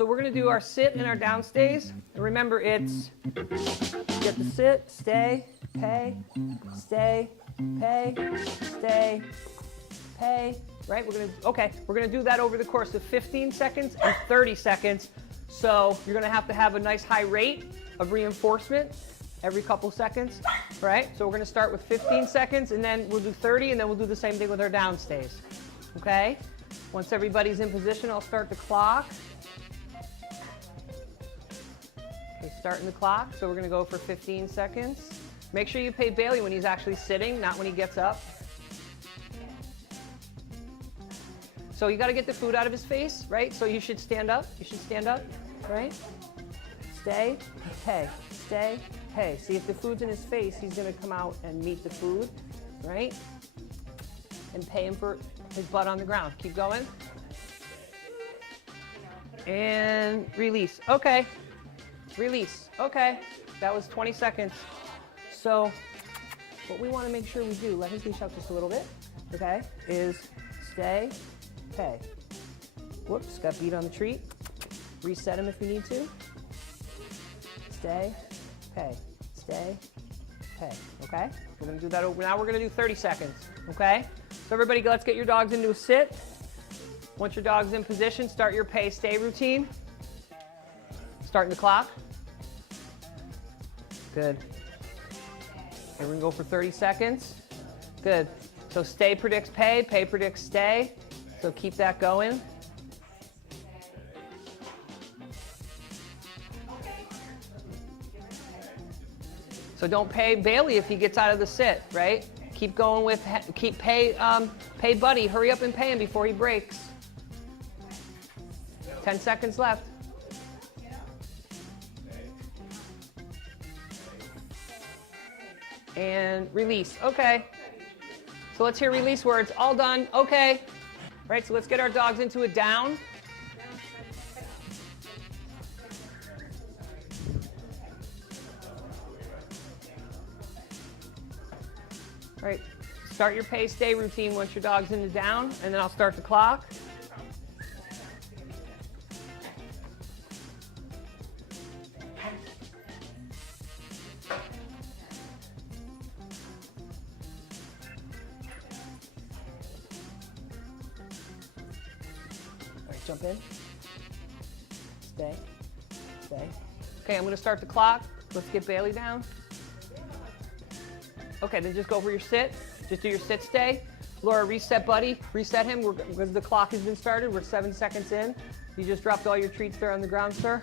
So we're going to do our sit and our down stays. And remember, it's get the sit, stay, pay, stay, pay, stay, pay. Right? We're going to do that over the course of 15 seconds and 30 seconds. So you're going to have a nice high rate of reinforcement every couple seconds, right? So we're going to start with 15 seconds, and then we'll do 30, and then we'll do the same thing with our down stays, okay? Once everybody's in position, I'll start the clock. Okay, starting the clock, so we're going to go for 15 seconds. Make sure you pay Bailey when he's actually sitting, not when he gets up. So you got to get the food out of his face, right? So you should stand up. You should stand up, right? Stay, pay, stay, pay. See, if the food's in his face, he's going to come out and meet the food, right? And pay him for his butt on the ground. Keep going. And release. Okay. Release. Okay. That was 20 seconds. So what we want to make sure we do, let his leash out just a little bit, okay, is stay, pay. Whoops, got beat on the treat. Reset him if you need to. Stay, pay, stay, pay, okay? We're going to do that over. Now we're going to do 30 seconds, okay? So everybody, let's get your dogs into a sit. Once your dog's in position, start your pay, stay routine. Starting the clock. Good. Okay, we're going to go for 30 seconds. Good. So stay predicts pay predicts stay. So keep that going. So don't pay Bailey if he gets out of the sit, right? Keep going with, pay Buddy. Hurry up and pay him before he breaks. 10 seconds left. And release, okay. So let's hear release words, all done, okay. Right, so let's get our dogs into a down. All right, start your pay stay routine once your dog's in the down, and then I'll start the clock. All right, jump in. Stay, stay. Okay, I'm gonna start the clock. Let's get Bailey down. Okay, then just go for your sit. Just do your sit stay. Laura, reset Buddy. Reset him because the clock has been started. We're 7 seconds in. You just dropped all your treats there on the ground, sir.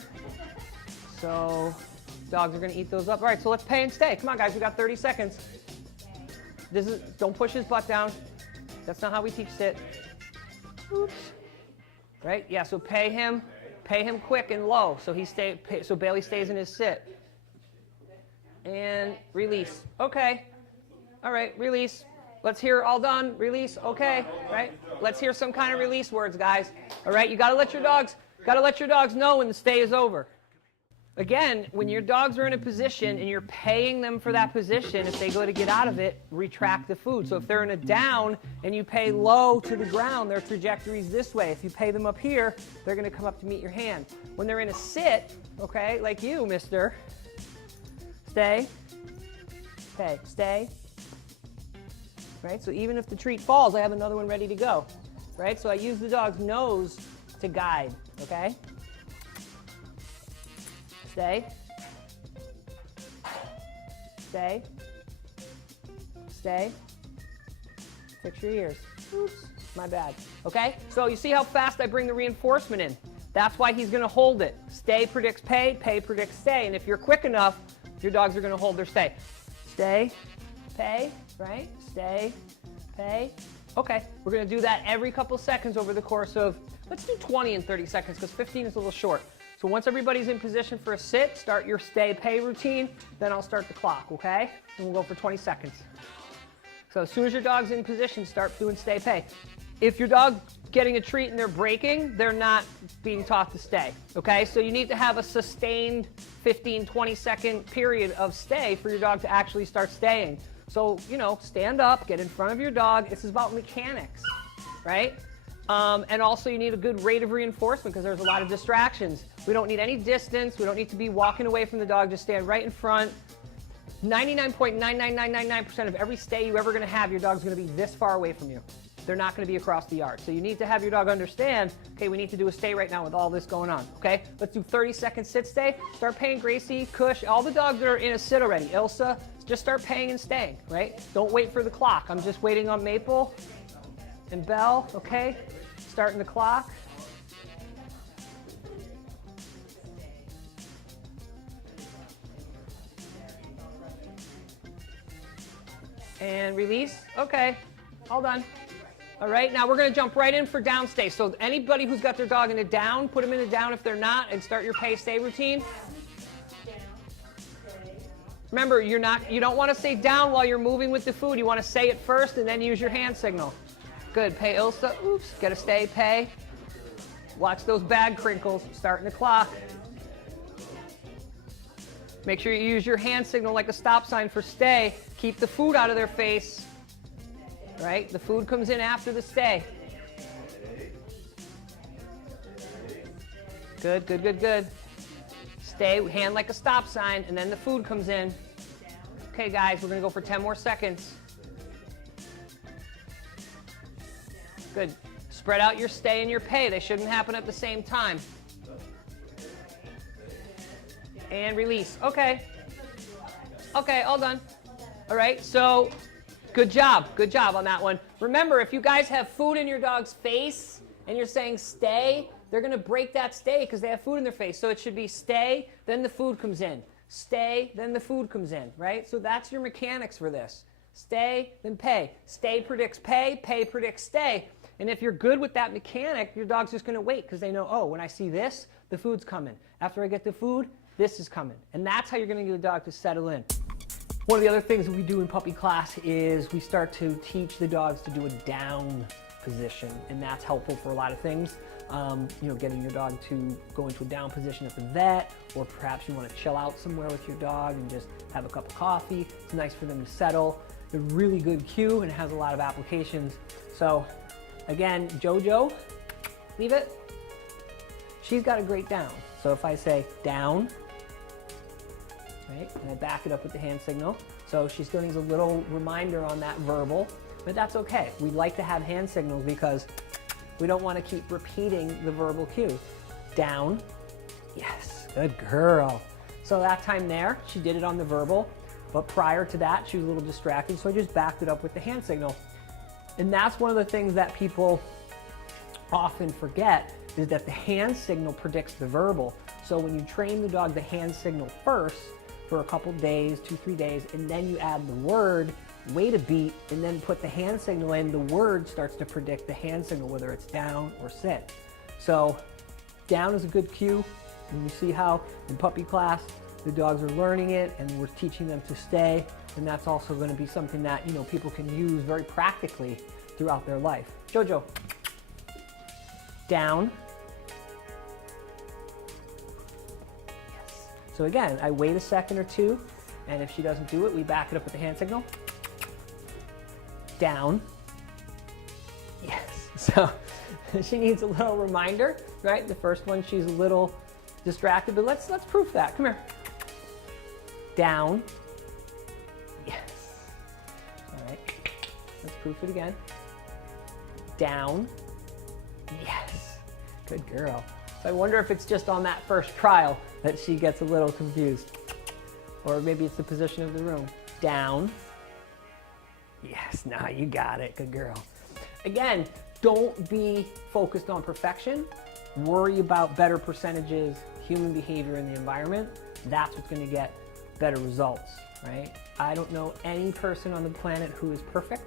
So dogs are going to eat those up. All right, so let's pay and stay. Come on, guys. We got 30 seconds. Don't push his butt down. That's not how we teach sit. Oops. Right? Yeah, so pay him quick and low so so Bailey stays in his sit. And release. Okay. All right, release. Let's hear all done. Release. Okay. Right? Let's hear some kind of release words, guys. All right, you got to let your dogs know when the stay is over. Again, when your dogs are in a position and you're paying them for that position, if they go to get out of it, retract the food. So if they're in a down and you pay low to the ground, their trajectory is this way. If you pay them up here, they're going to come up to meet your hand. When they're in a sit, okay, like you, mister, stay, pay, stay, right? So even if the treat falls, I have another one ready to go, right? So I use the dog's nose to guide, okay? Stay, stay, stay, fix your ears. Oops, my bad, okay? So you see how fast I bring the reinforcement in. That's why he's gonna hold it. Stay predicts pay predicts stay, and if you're quick enough, your dogs are going to hold their stay. Stay, pay, right? Stay, pay. Okay, we're going to do that every couple seconds over the course of, let's do 20 and 30 seconds because 15 is a little short. So once everybody's in position for a sit, start your stay, pay routine, then I'll start the clock, okay? And we'll go for 20 seconds. So as soon as your dog's in position, start doing stay, pay. If your dog getting a treat and they're breaking, they're not being taught to stay, okay? So you need to have a sustained 15, 20 second period of stay for your dog to actually start staying. So, stand up, get in front of your dog. This is about mechanics, right? And also you need a good rate of reinforcement because there's a lot of distractions. We don't need any distance. We don't need to be walking away from the dog. Just stand right in front. 99.99999% of every stay you're ever going to have, your dog's going to be this far away from you. They're not going to be across the yard. So you need to have your dog understand, okay, we need to do a stay right now with all this going on, okay? Let's do 30-second sit stay. Start paying Gracie, Cush, all the dogs that are in a sit already. Ilsa, just start paying and staying, right? Don't wait for the clock. I'm just waiting on Maple and Belle, okay? Starting the clock. And release. Okay, all done. All right, now we're going to jump right in for down stay. So anybody who's got their dog in a down, put them in a down if they're not, and start your pay stay routine. Remember, you don't want to say down while you're moving with the food. You want to say it first and then use your hand signal. Good. Pay Ilsa. Oops. Get a stay. Pay. Watch those bag crinkles. Starting the clock. Make sure you use your hand signal like a stop sign for stay. Keep the food out of their face. Right? The food comes in after the stay. Good, good, good, good. Stay, hand like a stop sign, and then the food comes in. Okay, guys, we're going to go for 10 more seconds. Good. Spread out your stay and your pay. They shouldn't happen at the same time. And release. Okay. Okay, all done. All right, so good job on that one. Remember, if you guys have food in your dog's face and you're saying stay, they're going to break that stay because they have food in their face. So it should be stay, then the food comes in. Stay, then the food comes in, right? So that's your mechanics for this. Stay, then pay. Stay predicts pay, pay predicts stay. And if you're good with that mechanic, your dog's just going to wait because they know, oh, when I see this, the food's coming. After I get the food, this is coming. And that's how you're going to get the dog to settle in. One of the other things that we do in puppy class is we start to teach the dogs to do a down position, and that's helpful for a lot of things. You know, getting your dog to go into a down position at the vet, or perhaps you want to chill out somewhere with your dog and just have a cup of coffee. It's nice for them to settle. It's a really good cue and has a lot of applications. So again, JoJo, leave it. She's got a great down. So if I say down, right, and I back it up with the hand signal. So she still needs a little reminder on that verbal, but that's okay. We like to have hand signals because we don't want to keep repeating the verbal cue. Down, yes, good girl. So that time there, she did it on the verbal, but prior to that, she was a little distracted, so I just backed it up with the hand signal. And that's one of the things that people often forget is that the hand signal predicts the verbal. So when you train the dog the hand signal first for a couple days, 2-3 days, and then you add the word, wait a beat, and then put the hand signal in, the word starts to predict the hand signal, whether it's down or sit. So down is a good cue. And you see how in puppy class, the dogs are learning it and we're teaching them to stay. And that's also going to be something that, you know, people can use very practically throughout their life. JoJo. Down. Yes. So again, I wait a second or two, and if she doesn't do it, we back it up with the hand signal. Down. Yes. So she needs a little reminder, right? The first one, she's a little distracted, but let's proof that. Come here. Down. Yes. All right. Let's proof it again. Down. Yes. Good girl. So I wonder if it's just on that first trial that she gets a little confused. Or maybe it's the position of the room. Down. Yes, now you got it. Good girl. Again, don't be focused on perfection. Worry about better percentages, human behavior in the environment. That's what's going to get better results, right? I don't know any person on the planet who is perfect.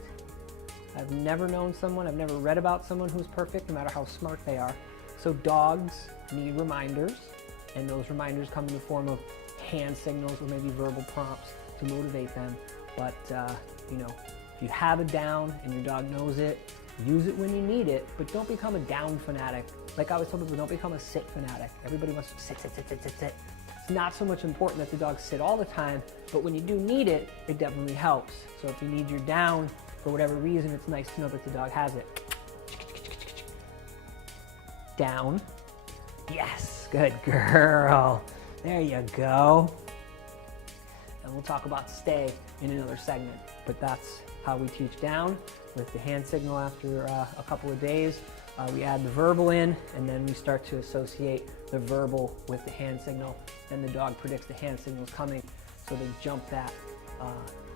I've never known someone, I've never read about someone who's perfect, no matter how smart they are. So dogs need reminders, and those reminders come in the form of hand signals or maybe verbal prompts to motivate them. But, you know, if you have a down and your dog knows it, use it when you need it, but don't become a down fanatic. Like I always tell people, don't become a sit fanatic. Everybody wants to sit, sit, sit, sit, sit, sit. It's not so much important that the dog sit all the time, but when you do need it, it definitely helps. So if you need your down for whatever reason, it's nice to know that the dog has it. down. Yes, good girl. There you go. And we'll talk about stay in another segment, but that's how we teach down with the hand signal. After a couple of days, we add the verbal in, and then we start to associate the verbal with the hand signal. Then the dog predicts the hand signal is coming, so they jump that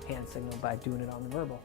hand signal by doing it on the verbal.